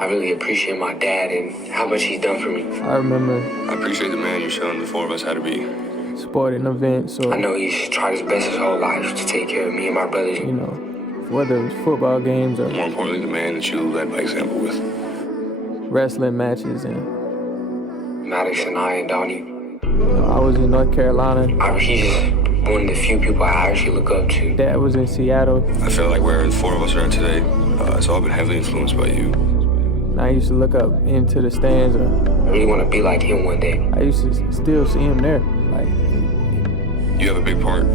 I really appreciate my dad and how much he's done for me. I remember I appreciate the man you're showing the four of us how to be. sporting events or, I know he's tried his best his whole life to take care of me and my brothers. you know, whether it was football games or More importantly, the man that you led by example with. wrestling matches. And, Maddox and I and Donnie. I was in North Carolina. He's just one of the few people I actually look up to. Dad was in Seattle. I feel like where the four of us are at today, it's all been heavily influenced by you. And I used to look up into the stands. I really want to be like him one day. I used to still see him there. Like, You have a big part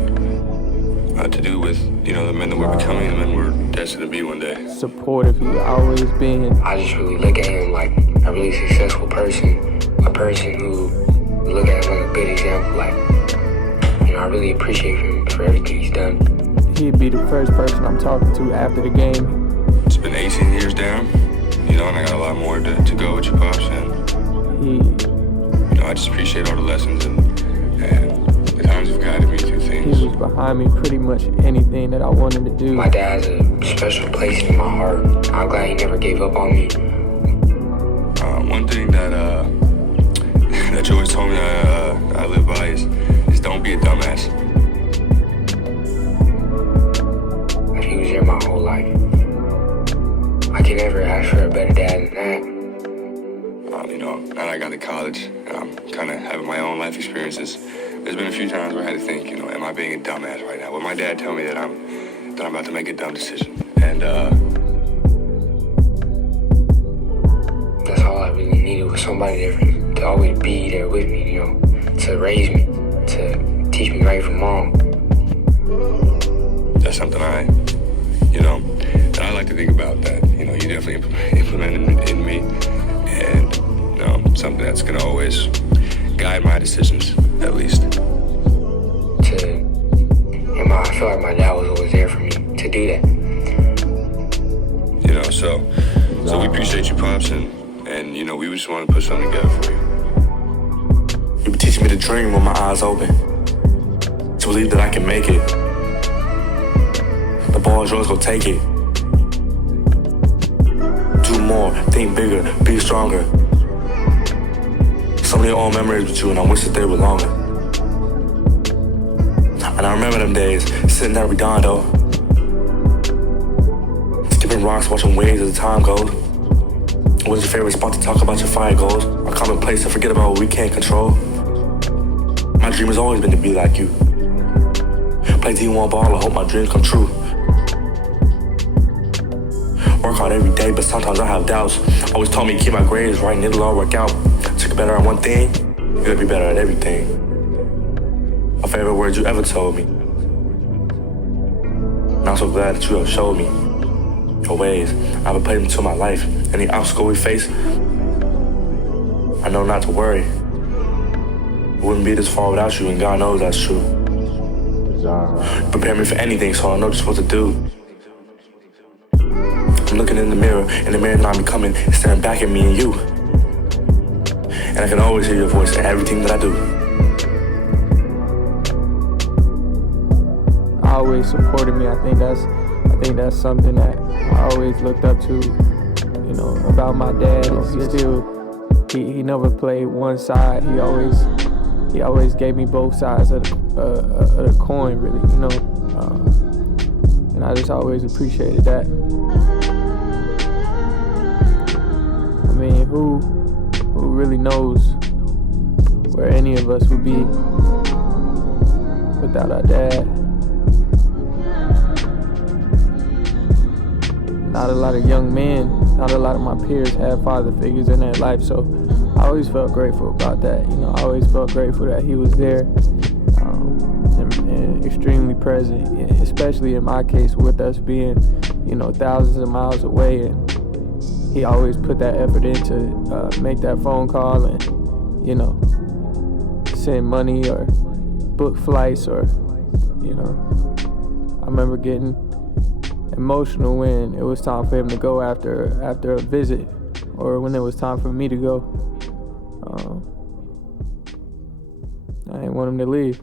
to do with, the men that we're becoming, the men we're destined to be one day. supportive he always been. I just really look at him like a really successful person, a person who look at him like a good example. Like, I really appreciate him for everything he's done. He'd be the first person I'm talking to after the game. It's been 18 years down, and I got a lot more to go with you, Pops. And, I just appreciate all the lessons and the times you've guided me through He things. was behind me pretty much anything that I wanted to do. My dad has a special place in my heart. I'm glad he never gave up on me. One thing that that you always told me I live by is don't be a dumbass. He was there my whole life. I can never ask for a better dad than that. Now that I got to college and I'm kind of having my own life experiences, there's been a few times where I had to think, am I being a dumbass right now? Will my dad tell me that I'm about to make a dumb decision? And that's all I really needed was somebody different to always be there with me, to raise me, to teach me right from wrong. that's something that I like to think about that, you definitely implemented in me. And, something that's going to always guide my decisions, at least. I feel like my dad was always there for me to do that. So we appreciate you, Pops, and we just want to put something together for you. You been teaching me to dream with my eyes open, to believe that I can make it. The ball is yours, go take it. Do more, think bigger, be stronger. So many old memories with you, and I wish that they were longer. And I remember them days, sitting at Redondo, skipping rocks, watching waves as the time goes. What is your favorite spot to talk about your fire goals? A common place to forget about what we can't control. My dream has always been to be like you. Play D1 ball, I hope my dreams come true. Work hard every day, but sometimes I have doubts. Always told me to keep my grades right and it'll all work out. To get better at one thing, you gotta be better at everything. My favorite words you ever told me. And I'm so glad that you have showed me your ways. I've applied them to my life. Any obstacle we face, I know not to worry. It wouldn't be this far without you, and God knows that's true. You prepare me for anything, so I know just what to do. I'm looking in the mirror, and the mirror not becoming, is staring back at me and you. And I can always hear your voice in everything that I do. Always supported me. I think that's something that I always looked up to, about my dad. He never played one side. He always gave me both sides of the coin, really, and I just always appreciated that. I mean, who really knows where any of us would be without our dad? Not a lot of young men, not a lot of my peers have father figures in their life, so I always felt grateful about that. I always felt grateful that he was there and extremely present, especially in my case with us being, thousands of miles away, and he always put that effort in to make that phone call and, send money or book flights or, I remember getting emotional when it was time for him to go after a visit, or when it was time for me to go. I didn't want him to leave,